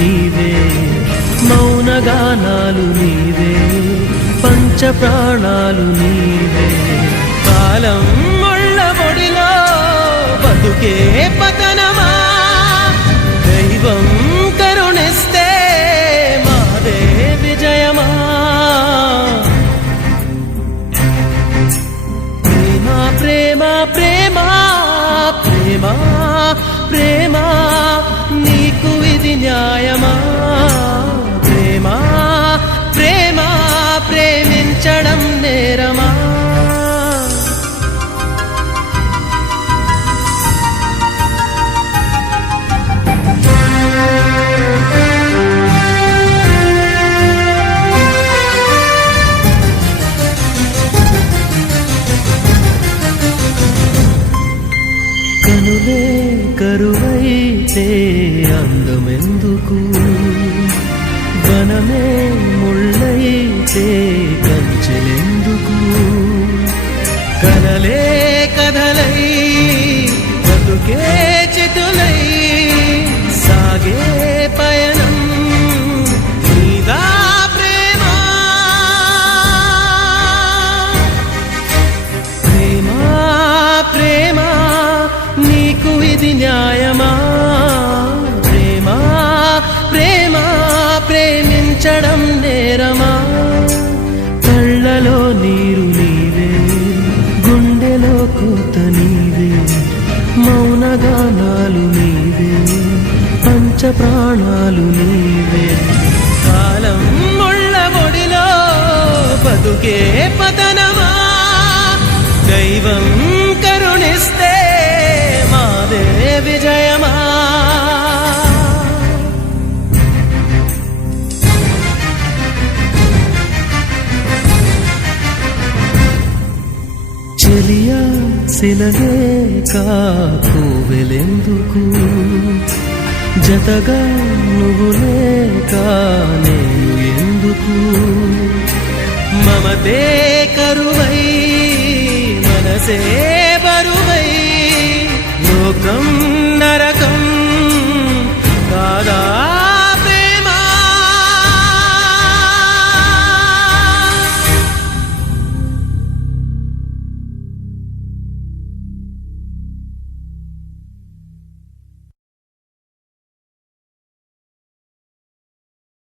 నీవే, మౌనగానాలు నీవే, పంచప్రాణాలు నీవే. కాలం ముళ్ళ ఒడిలో బతుకే పతనమా, దైవం కరుణిస్తే మాదే విజయమా. ప్రేమ ప్రేమ ప్రేమ ప్రేమ నీకు ఇది న్యాయమా. ప్రేమ ప్రేమ ప్రేమించడం నేరమా. కనులే కరువైతే అందమెందుకు, వనమే ముళ్ళైతే కంచెలెందుకు. కలలే కథలై బతుకే చితులై సాగే పయనం నీదా ప్రేమ. ప్రేమ ప్రేమ నీకు ఇది న్యాయమా. ప్రేమ ప్రేమ ప్రేమించడం నేరమా. కళ్ళలో నీరు నీవే, గుండెలో కోత నీవే, మౌనగానాలు నీవే, పంచప్రాణాలు నీవే. కాలం ముళ్ళ ఒడిలో బతుకే పతనమా, దైవం కరుణిస్తే మాదే విజయమా. చెలియా శిలలే కాకువెలెందుకు, జతగా నువ్వు లేక నేను ఎందుకు. మమతే కరువై మనసే